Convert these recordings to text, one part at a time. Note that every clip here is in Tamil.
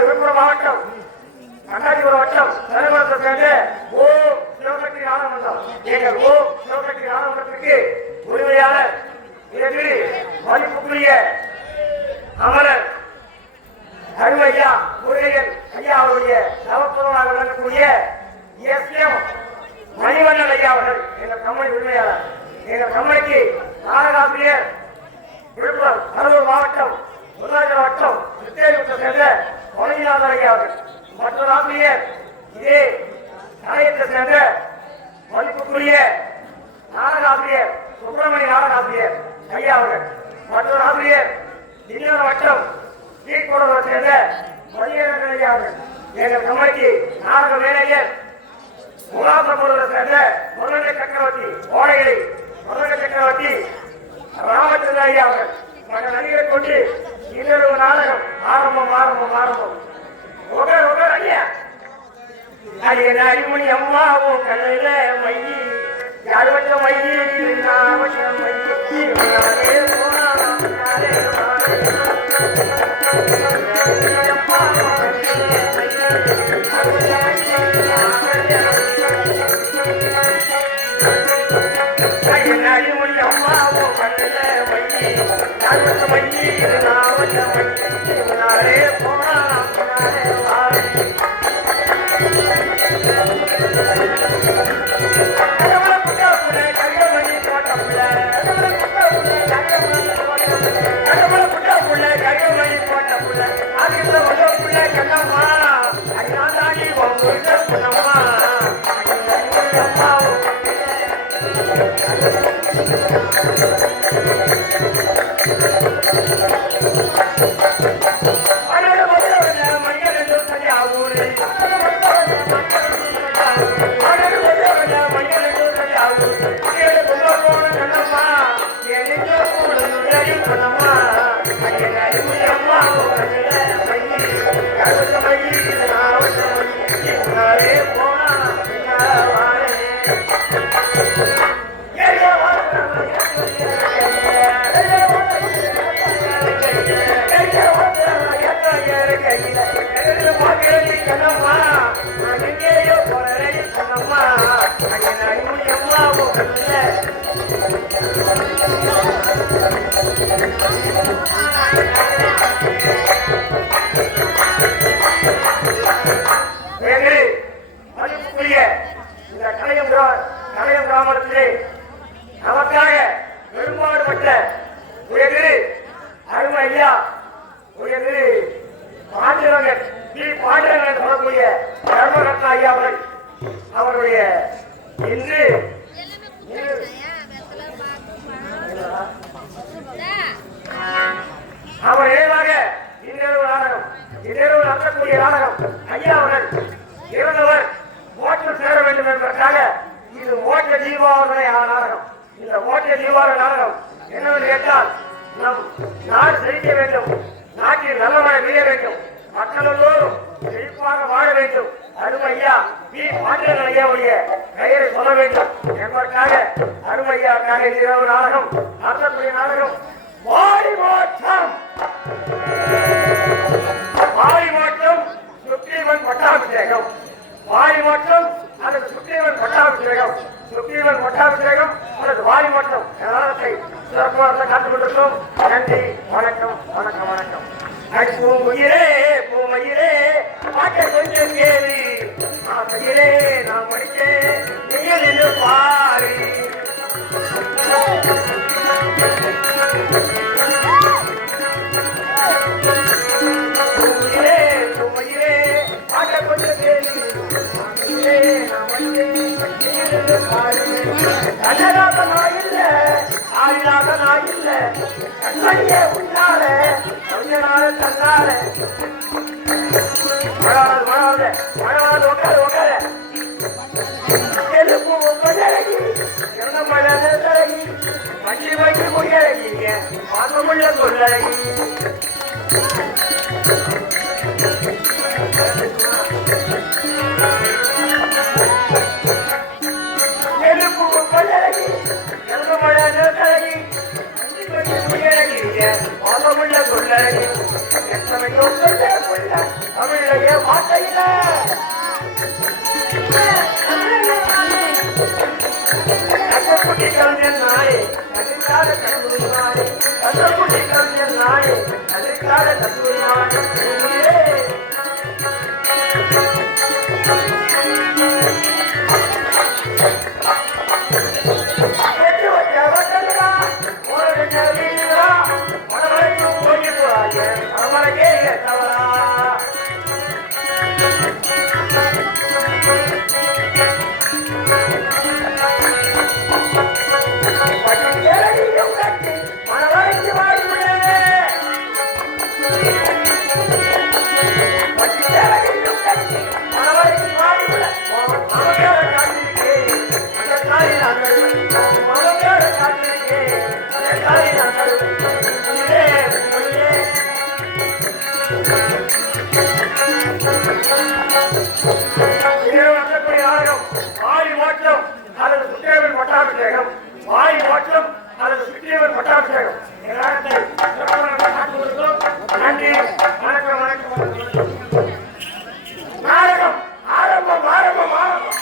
விழுப்புரம் மாவட்டம் கண்டாச்சிபுரம் வட்டம் தலைமரத்தை சேர்ந்து ஓ சிவசக்தி ஆனந்தம் எங்கள் ஓ சிவசக்தி ஆனந்தத்திற்கு உரிமையாளர் மதிப்புக்குரிய அமரர் அருமையா முருகையன் ஐயா அவருடைய நவப்புறமாக விளங்கக்கூடிய எஸ்எம் மணிவண்ணன் ஐயா அவர்கள் எங்கள் கம்பெனி உரிமையாளர். எங்கள் கம்பெனிக்கு நாடகாசிரியர் விழுப்புரம் கடலூர் மாவட்டம் முதலாஜர் வட்டம் கிருஷ்ணகிரி சேர்ந்த மணிநாதன் ஐயா அவர்கள். மற்றொரு ஆசிரியர் இதே நாயத்தை சேர்ந்த மதிப்புக்குரிய நாடகாசிரியர் சுப்பிரமணிய நாடகாசிரியர் ஐயா அவர்கள். மற்றொரு ஆசிரியர் திண்டிவன வட்டம் கீழ்கோடலை சேர்ந்த மணியரசன் ஐயா அவர்கள். எங்கள் கம்பெனிக்கு நாடக மேனேஜர் முலாசபுரத்தை சேர்ந்த முருகண்ட சக்கரவர்த்தி ஓடைகளை முருகண்ட சக்கரவர்த்தி ராமச்சந்திர ஐயா அவர்கள். மற்ற நடிகரை கொண்டு இன்னொரு நாடகம் ஆரம்பம் ஆரம்பம் ஆரம்பம் ஐயா அடிமணி அம்மாவும் கலையில மையி யாழ்வட்ட மையி அடிமணி அம்மாவும் கலையில மையி யாழ்வட்ட மையி நாவட்ட மையே போனா கலையம் கிராமத்திலே நமக்காக பெரும்பாடுபட்ட உயர்திரு அருமை ஐயா உயர்திரு பாண்டியரங்கன் டி பாண்டியரங்கன் சொல்லக்கூடிய தர்மரத்ன ஐயா அவர்கள் அவருடைய இன்று தீபாவளி நாடகம். இந்த ஓட்ட தீபாவளி நாடகம் என்னவென்று கேட்டால், நம் நாடு செழிக்க வேண்டும், நாட்டில் நல்ல மழை பெய்ய வேண்டும், மக்கள் எல்லோரும் செழிப்பாக வாழ வேண்டும், அருமையா பி பாண்டியன் ஐயாவுடைய பெயரை சொல்ல வேண்டும் என்பதற்காக அருமையாவுக்காக இரவு நாடகம் நடத்தக்கூடிய நாடகம் மாரிமோட்சம். மாரிமோட்சம் சுக்ரீவன் பட்டாபிஷேகம். மாரிமோட்சம் அல்லது சுக்ரீவன் பட்டாபிஷேகம். சுக்ரீவன் பட்டாபிஷேகம் அல்லது மாரிமோட்சம் நாடகத்தை சிறப்பாக காத்துக் கொண்டிருக்கிறோம். நன்றி, வணக்கம், வணக்கம், வணக்கம். பூமயிலே பூமயிலே பாட்டை கொஞ்சம் கேளு, ஆசையிலே நான் படித்தேன் நீங்கள் என்று பாரு. பூமயிலே பூமயிலே பாட்டை கொஞ்சம் கேளு, ஆசையிலே நான் படித்தேன் நீங்கள் என்று பாரு. கண்ணராக நான் இல்லை, ஆயிராக நான் இல்லை, கண்மணியே உன்னால கொஞ்ச நாள் தன்னால மழை மழை உட்கார உட்கார எலுப்பு கொஞ்சி இறந்த மழை தரகி மஞ்சி வைக்க முடியறீங்க பாசமுள்ள சொல்லி எலுப்பு கொஞ்சி இறந்த மழை தரகி மஞ்சி வைக்க முடியறீங்க பாசமுள்ள சொல்லி தமிழைய வார்த்தையில கசப்புட்டி கவிஞர் நாயே அதுக்காக கட்டுரை நாயே கசப்புட்டி கவிஞர் நாயே அதுக்காக கட்டுரை நாயே. பட்டாபிஷேகம் வாய் மோட்சம் அல்லது சுக்ரீவன் பட்டாபிஷேகம் நன்றி, வணக்கம், வணக்கம். நாடகம் ஆரம்பம் ஆரம்பம் ஆரம்பம்.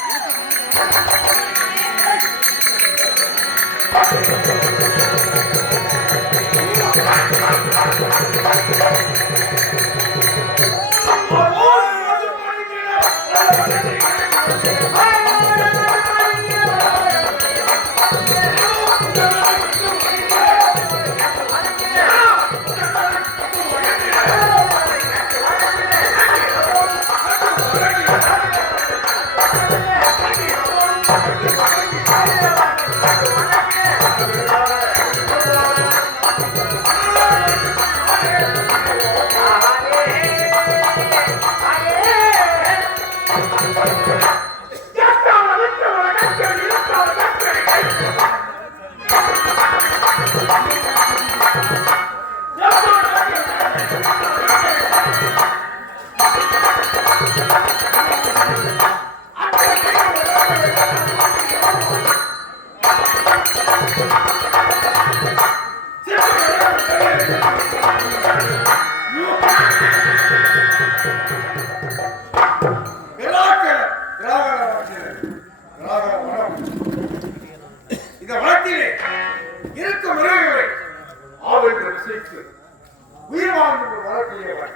உயிர் வாழ்ந்து வரக்கூடியவர்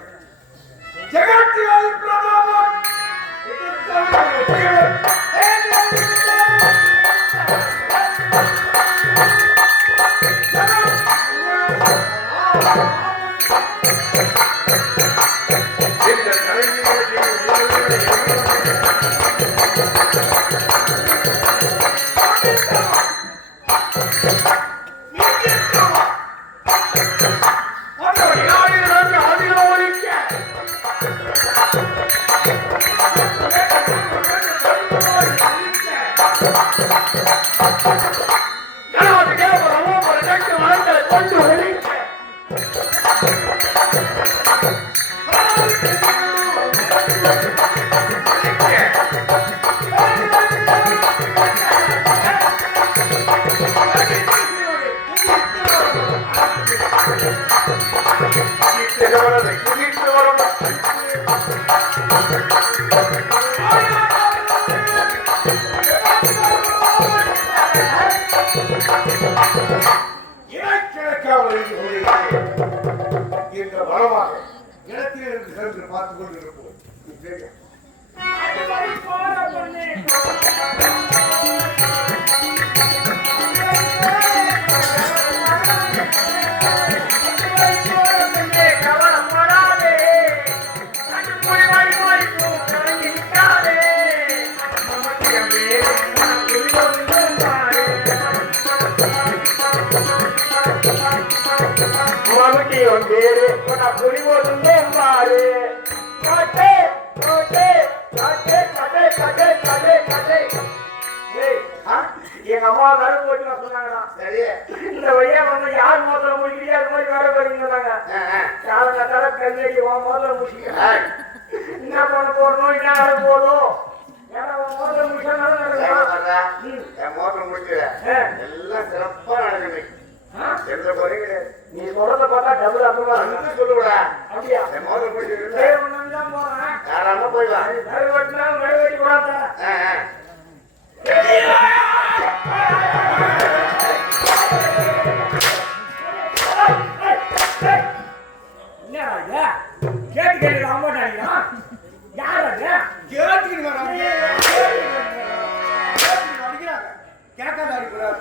ஜெகத்தியாதி பிரபாவம் கொண்டு இந்த பலமாக இடத்தில் இருந்து சென்று பார்த்துக் கொண்டிருப்போம். எங்க அம்மா வேலை போட்டு சொன்னாங்களா இந்த வழியா வந்து யார் முதல்ல முடிக்கிறீங்க அது மாதிரி வேலை போறீங்க காலங்காத்தால கல்வி முதல்ல முடிச்சுக்க என்ன பண்ண போறணும் என்ன வேலை போதும் முதல்ல முடிச்சா மோசம் முடிக்கிற எல்லாம் சிறப்பா நடக்குது. எந்த குறையும் கிடையாது. நீ சொல்றத பார்த்தா டபுள் அப்புறமா சொல்லுடா. அப்படியா மோசம் முடிச்சு போறேன் யாராலும் போயிடலாம். வெட்டி போடாத கேட்டு கேட்டு அம்மாட்டாங்க யாரு கேட்டுக்கிட்டு கேட்காத அடிக்கூடாது.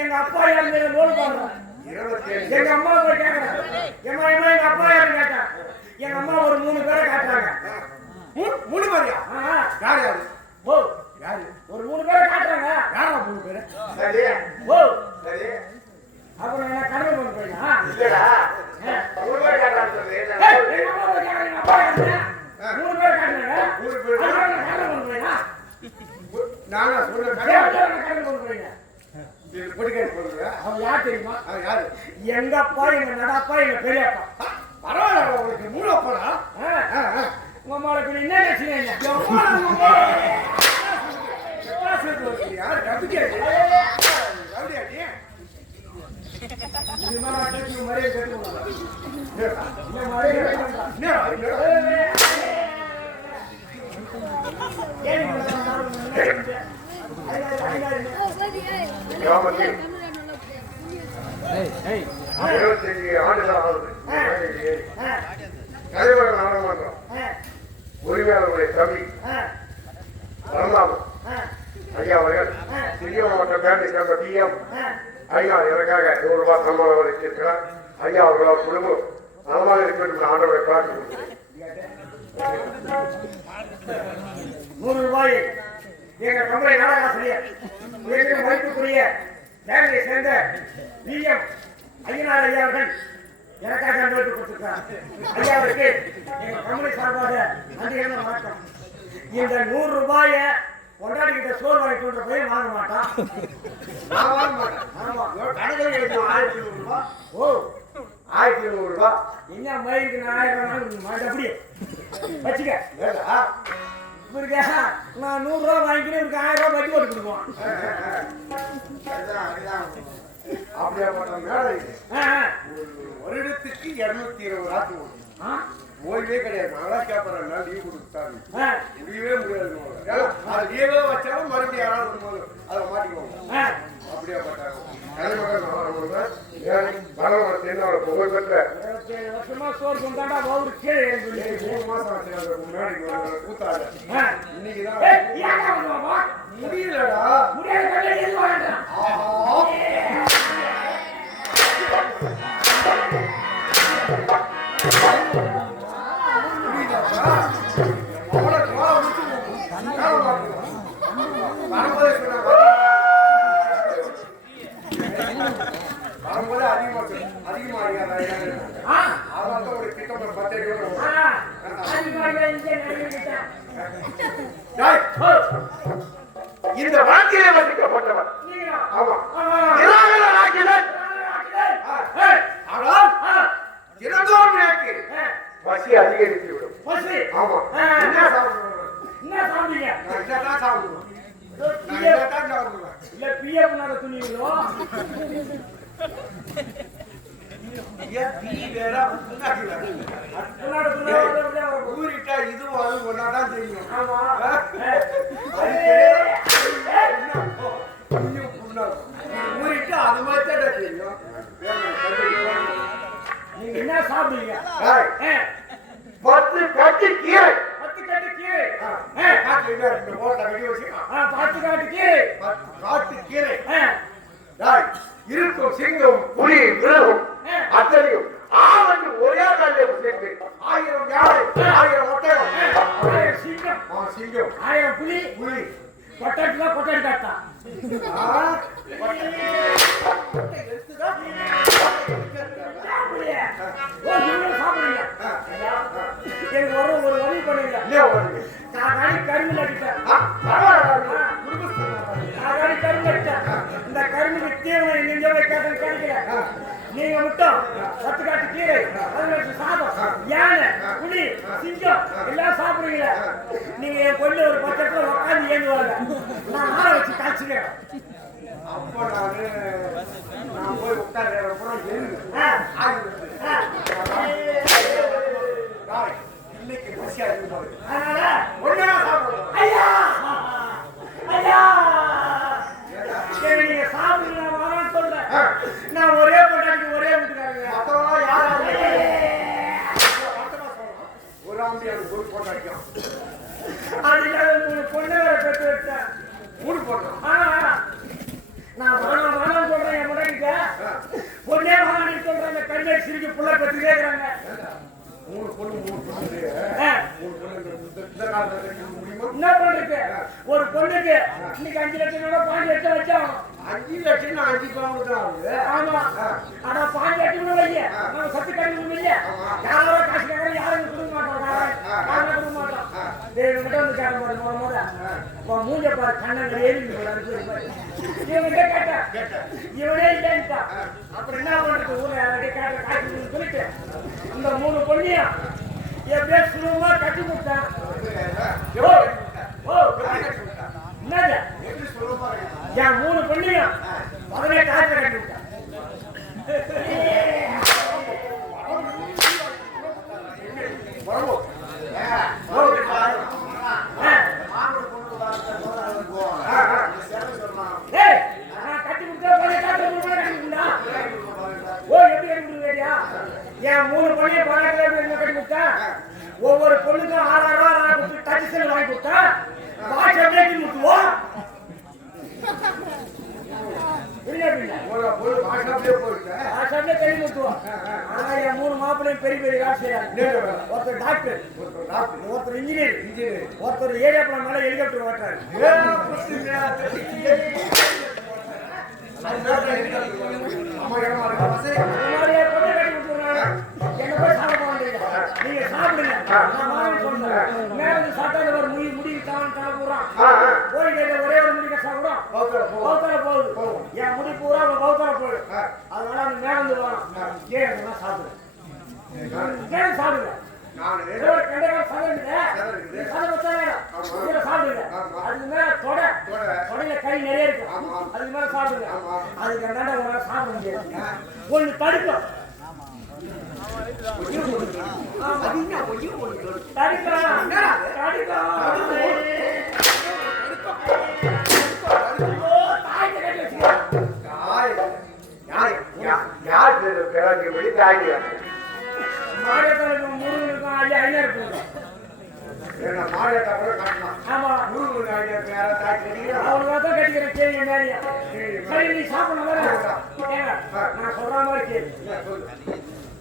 எங்க அப்பா யாரு லோன் பண்றேன் எங்க அம்மா போய் கேட்கறேன் எங்க அப்பா யாரு கேட்டேன் எங்க அம்மா ஒரு 3 பேரை காட்டுறாங்க 3 பேரையா யார் யாரு ஓ யாரு ஒரு 3 பேரை காட்டுறாங்க யாரா 3 பேரு சரி ஓ சரி அப்புறம் என்ன கடமை பண்ண போயினா இல்லடா 3 பேரை காட்டுறாங்க சொல்றேன் எங்க அம்மா போய் கேட்கறேன் எங்க அப்பா யாரு 3 பேரை காட்டுறாங்க 3 பேரு கடமை பண்ண போயினா நானா சொல்றேன் கடமை பண்ண போயினா இது பொடிக்கை சொல்றேன் அவன் யார் தெரியுமா யாரு எங்க அப்பா எங்க நடப்பா எங்க பெரியப்பா பரவாயில்ல உங்களுக்கு 3 அப்பாடா உங்க அம்மாவுக்கு என்ன நினைச்சீங்க யார் கபிடியா கபிடியா இது மாதிரி கேட்டு மரியாதை கேட்டு இந்த மரியாதை கிராமத்தில் 25 ஆண்டுகள் ஆகுது கலைவர நாடகமன்றம் உரிமையாளர்களுடைய தம்பி பரந்தாமன் ஐயா அவர்கள் சிறிய மாவட்ட பேண்டை சேர்ந்த பிஎம் ஐயா எனக்காக ரூபாய் சம்பளம் அளித்திருக்கிறார். ஐயா அவர்கள் அவர் குடும்பம் நலமாக இருக்க வேண்டும் ஆண்டவரை பிரார்த்திக்கிறேன். ரூபாய் எங்கள் கம்பெனி நாடகாசிரியர் மதிப்புக்குரிய பேண்டை சேர்ந்த பிஎம் ஐயனார் ஐயா அவர்கள் எனக்காக அனுமதி கொடுத்திருக்கிறார். ஐயாவிற்கு எங்கள் கம்பெனி சார்பாக நன்றியான வணக்கம். இந்த 100 ரூபாயை கொண்டாடிக்கிட்ட சோறு வாங்கிட்டு வந்த போய் வாங்க மாட்டான். நான் வாங்க மாட்டேன். ஆமா, கடையில் 1200 ரூபாய். ஓ 1200 ரூபாய். என்ன மயிலுக்கு 1000 அப்படியே வச்சுக்க. இவருக்கு நான் 100 ரூபா வாங்கிக்கிறேன், இவருக்கு 1000 ரூபாய் வட்டி போட்டு கொடுப்போம். அப்படியே மேலே வருடத்துக்கு 220 ராத்து ஓய்வே கிடையாது. நல்லா கேட்பறேன், லீவ் கொடுத்தாரு முடியவே முடியாது. அது லீவே வச்சாலும் மறுபடியும் யாராவது அதை மாட்டிக்குவாங்க. அப்படியே பட்டாங்க புகழ் பெற்ற 27 வருஷமா சோறு கொண்டாடா ஒரு கீழே 3 மாசம் முன்னாடி கூத்தாடு. இன்னைக்குதான் முடியலடா. வரும்போது அதிகமா அதனால ஒரு கிட்ட 10 இந்த வாழ்க்கையை வசிக்கப்பட்டவர். ஆமா, பசி அதிகரித்து விடும். ஆமா, என்ன சாப்பிடுவோம்? இல்ல பிஎஃப் நட துணிங்களோ ஊரிட்டா இதுவும் அது ஒன்னாதான் தெரியும். ஊரிட்டு அது மாதிரி தான் தெரியும். நீங்க என்ன சாப்பிடுவீங்க? 10 கட்டு கீரை. 10 கட்டு கீரை. இந்த போட்டை வெடி வச்சு 10 காட்டு கீரை. காட்டு கீரை. இருக்கும் சிங்கம் புலி மிருகம் அத்தனையும் ஆவண்டு ஒரே காலிலே சேர்ந்து 1000 யானை 1000 ஒட்டகம் 1000 சிங்கம் சிங்கம் 1000 புலி கொட்டாட்டில கொட்டாடி காட்டா எனக்கு ஒரு வழி பண்ணுங்க. இந்த கரும்புக்கு தீவனம் எங்க கிடைக்கல. நீங்க மட்டும் 10 காட்டு கீரை, 18 சாதம், யானை, புலி, சிங்கம் எல்லாம் சாப்பிடுறீங்க. நீங்க என் பொண்ணு ஒரு 10 இடத்துல உட்காந்து ஏங்குவாங்க. நான் ஆளை வச்சு காய்ச்சிக்கிறேன். அப்போ நான் போய் உட்கார்ந்து இன்னைக்கு பசியா இருக்கும். அதனால ஒண்ணா சாப்பிடுவோம். ஐயா ஐயா நீங்க சாப்பிடுங்க வரான்னு சொல்றேன். நான் ஒரே பொண்டாட்டிக்கு ஒரே வீட்டுக்காரங்க. மற்றவங்க யாராவது ஒரு ஆம்பியார் ஒரு பொண்டாட்டிக்கும் அதுக்காக 3 பொண்ணு வேற பெற்று வச்சேன். 3 பொண்ணு. நான் வேணாம் சொல்றேன். என் முன்னாடிக்க பொண்ணே வாங்கன்னு சொல்றேன். இந்த கண்ணை சிரிக்க புள்ள பெற்று கேட்கறாங்க. 3 பொண்ணு இந்த முடியுமா? என்ன பண்றது? ஒரு பொண்ணுக்கு இன்னைக்கு 5 லட்சம் 5 லட்சம் வச்சோம். 5 லட்சம் 5 பவுன் தான் ஆகுது. ஆமா, ஆனா 5 லட்சம் வைய நம்ம சத்து கழிவு இல்லையா? யாரோ காசு கேட்கற யாரும் கொடுக்க மாட்டோம். யாரும் கொடுக்க மாட்டோம். மட்டும் வந்து கேட்க மாட்டோம். முத மூஞ்ச பாரு, கண்ணங்கள் ஏறி இவங்கிட்ட கேட்டேன். இவனே இல்லைன்ட்டா. அப்புறம் என்ன பண்றது? ஊர்ல யார்கிட்ட கேட்ட காசு சொல்லிட்டு இந்த 3 பொண்ணையும் எப்படியே சுலபமா கட்டி கொடுத்தேன். என்னது என் 3 பொண்ணையும் உடனே காசு கட்டி விட்டேன். ஒவ்வொரு பொண்ணுக்கும் 6000 ரூபாய் டச்சில் வாங்கி கொடுத்தா வாட்ச் எப்படி முட்டுவோம் மூணு மாப்பிள்ளையும் பெரிய பெரிய ஒருத்தர் டாக்டர் ஒருத்தர் இன்ஜினியர் ஒருத்தர் ஏரியா பிளான் மேல ஹெலிகாப்டர் ஓட்டுறாரு என்ன போய் சாப்பிட மாட்டீங்க நீங்க சாப்பிடுங்க மேலே சாப்பிட்டா ஒரு முடி தான் போறான் போய் ஒரே ஒரு முடிக்க சாப்பிடும் பௌத்தால போகுது என் முடி பூரா பௌத்தால போயிடும் அதனால அந்த மேலே வரும் ஏன் சாப்பிடு சாப்பிடுங்க கை நிறைய இருக்கு அதுக்கு மேல சாப்பிடுங்க அதுக்கு சாப்பிட முடியாது ஒண்ணு தடுக்கும்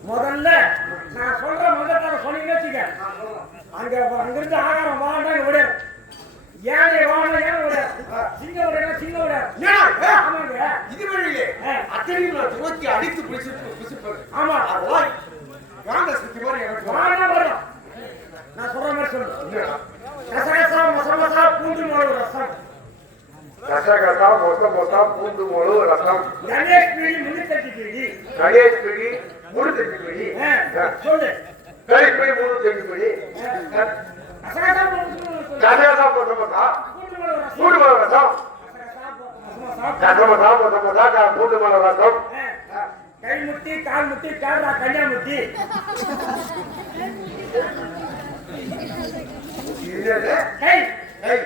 முதல்ல நான் சொல்ற முதல்ல சொன்னீங்க அங்கிருந்து ஆகாரம் வாண்டாங்க விடாது ஏழை வாழ ஏன் விடாது சிங்க விட சிங்க விடாது இது வழியிலே அத்தனையும் துவக்கி அடித்து பிடிச்சிருப்பது ஆமா வாங்க சுத்தி மாதிரி எனக்கு வரும் நான் சொல்ற மாதிரி சொல்லு கசகசா மசமசா பூண்டு மிளகு ரசம் கசகசா மொசமொசா பூண்டு மிளகு ரசம் கணேஷ் பீடி முன்னித்தட்டி பீடி கணேஷ் பீடி முன்னித்தட்டி பீடி சொல்லு கணேஷ் பீடி முன்னித்தட்டி பீடி கசகசா மொசமொசா பூண்டு மிளகு ரசம் கசகசா மொசமொசா பூண்டு மிளகு ரசம் கை முட்டி கால் முட்டி கால்ரா கல்யா முட்டி கை கை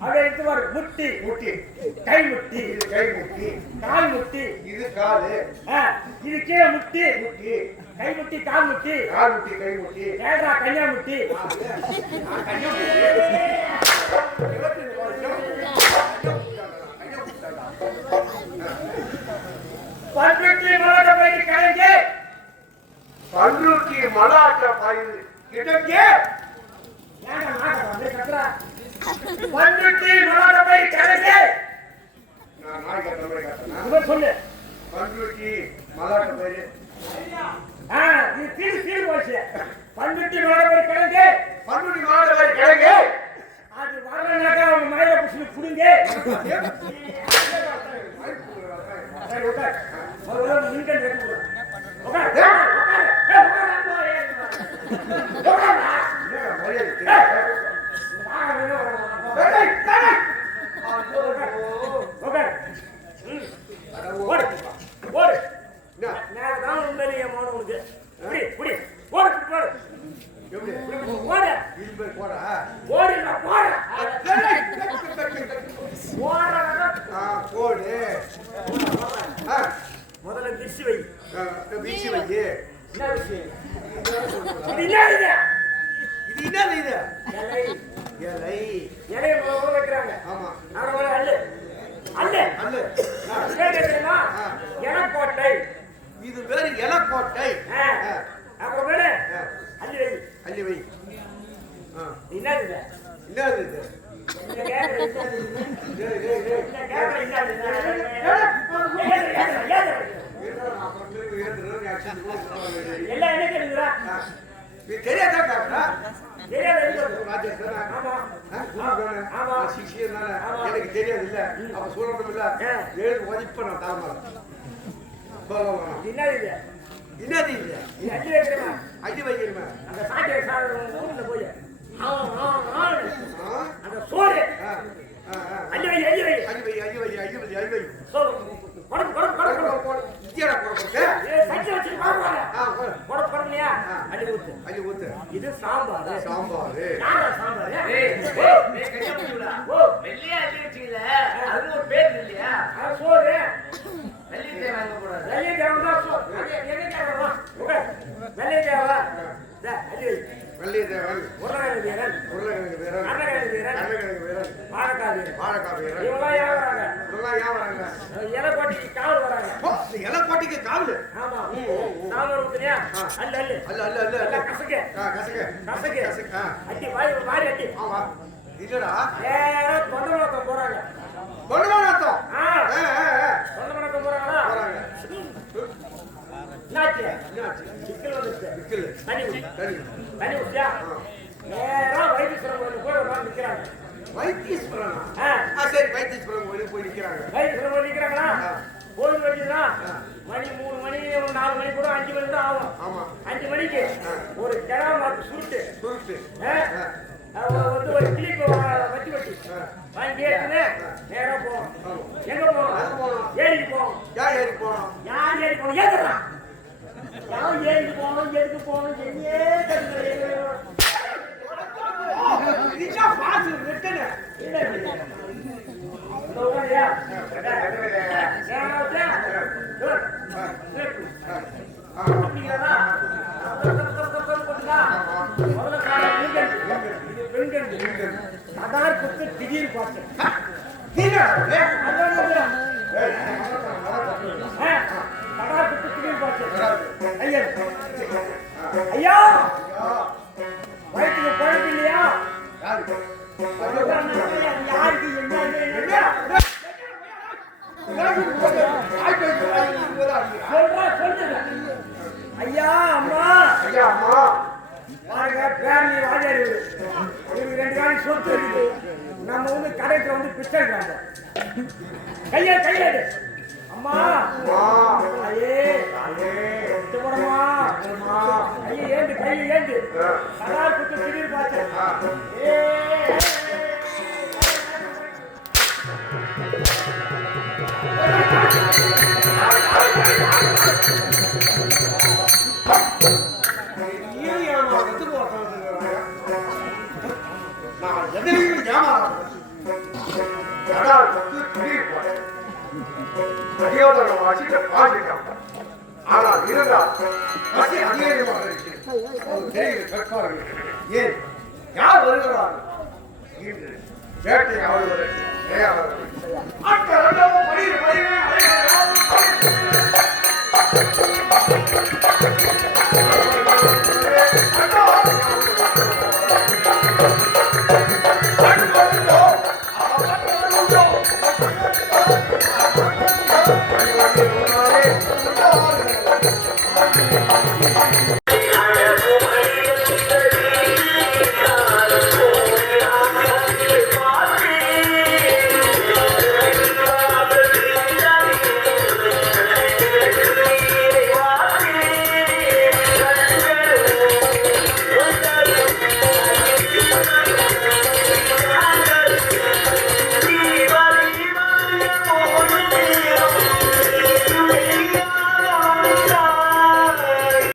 அதை எடுத்து வர முட்டி முட்டி கை முட்டி இது கை முட்டி கால் முட்டி இது காலு இது கீழே முட்டி முட்டி கை முட்டி கால் முட்டி கால் முட்டி கை முட்டி கேட்ரா கல்யா முட்டி பண்ருட்டி மலாட்ட பயிர் கிழங்கு பண்ருட்டி மலாட்ட பயிர் கிழங்கு பண்ருட்டி மலாட்ட பயிர் கிழங்கு சொல்லு பண்ருட்டி மலாட்ட பயிர் இது தீடு தீடு போச்சு பண்ருட்டி மலாட்ட பயிர் கிழங்கு பண்ருட்டி மலாட்ட பயிர் கிழங்கு அது வரலனாக்கா அவங்க மயில புடிச்சு புடுங்க சரி உட்கார் முதல்ல நீங்க ரெடி உட்கார் முதல்ல பிரிச்சு வை வீசி வை என்ன விஷயம் இது என்ன இது என்ன இது இலை இலை இலையை முதல்ல வைக்கிறாங்க ஆமா நான் அல்லு அல்லு அல்லு தெரியுமா எனக்கோட்டை இது வேறு இலக்கோட்டை அப்புறம் வேறு அள்ளி வை அள்ளி வை என்ன இது என்னது இது எல்லாம் என்ன கேட்குறா தெரியாதா எனக்கு தெரியாது இல்ல அவ சொல்லணும் இல்ல ஏழு மதிப்ப நான் தரமாட்டேன் என்னது என்னது இல்ல அள்ளி வைக்கிறமா அள்ளி வைக்கிறமா அந்த சாட்டை ஊர்ல போய் அந்த சோறு அள்ளி வை அள்ளி வை அள்ளி வை அள்ளி வை அள்ளி வை அள்ளி வை கொடு கொடு கொடு கொடு இத்தியாடா கொடு சட்டி வச்சு பாருங்க கொடு கொடுலையா அள்ளி ஊத்து அள்ளி ஊத்து இது சாம்பார். சாம்பார். யாரா சாம்பார்? வெள்ளையா அடிச்சில அது ஒரு பேர் இல்லையா? அது சோறு. வெள்ளை தேவை வாங்க கூடாது. வெள்ளை தேவை தான் சோறு. எங்க தேவை? ஓகே. வெள்ளை தேவை. அது வெள்ளை தேவன், உருளைக்கிழங்கு வீரன், உருளைக்கிழங்கு வீரன், அன்னக்கிழங்கு வீரன், அன்னக்கிழங்கு வீரன், வாழைக்காய் வீரன், வாழைக்காய் வீரன். இவங்களாம் ஏன் வராங்க? இதெல்லாம் ஏன் வராங்க? இலைக்கோட்டைக்கு காவல் வராங்க. இலப்பாட்டிக்கு காவல். ஆமா. சாம்பார் ஊத்துனியா? அல்ல அல்ல. அல்ல அல்ல அல்ல அல்ல. எல்லாம் கசக்கு. கசக்கு கசக்கு. கசக்கு. அட்டி வாரி அட்டி. ஆமா. இல்லடா. நேரா தொண்டமணக்கம் போறாங்க. பொன்மனத்தம். தொண்டமணக்கம் போறாங்களா? போறாங்க. என்னாச்சு? என்னாச்சு? சிக்கல் வந்துருச்சு. நிக்கல. தண்ணி ஊத்தி. சரி. தண்ணி ஊத்தியா? நேரா வைத்தீஸ்வரன் கோயிலுக்கு போய் ஒரு நாள் நிக்கிறாங்க. வைத்தீஸ்வரனா? ஆ. சரி, வைத்தீஸ்வரன் கோயிலுக்கு போய் நிக்கிறாங்க. வைத்தீஸ்வரன் கோயில் நிக்கிறாங்களா? கோயில் வச்சுனா மணி 3 மணி 4 மணி கூட 5 மணி தான் ஆகும். ஆமா. 5 மணிக்கு ஒரு கிடா மாட்டு சுருட்டு சுருட்டு. வந்து ஒரு கிளிப்பு வச்சு வாங்கி கேட்டுன்னு நேரா போவோம். எங்க போவோம்? ஏரிக்கு போவோம். யார் ஏறி போனோம்? யார் ஏறி போகணும்? ஏத்துறான். யார் ஏரிக்கு போகணும்? எதுக்கு போகணும்? என்னையே தெரிஞ்சு திடீர் பார்த்தேன். ஐயா வயிற்றுக்கு குழம்பு இல்லையா? யாருக்கு ஐயா அம்மா ஐயா அம்மா. பாருங்க பேரலி வாஜாரி இவருக்கு 2 நாளைக்கு சொத்து இருக்குது. நம்ம வந்து கடைக்கு வந்து பிச்சை கையாடு அம்மா ஐயே போடமா கையை ஏந்து சதா குத்து திடீர் பார்த்து ஆனால் இருந்தால் பசி அதிகமாக ஏன் யார் வருகிறார் என்று வேட்டை ஆளுவதற்கு தயாராக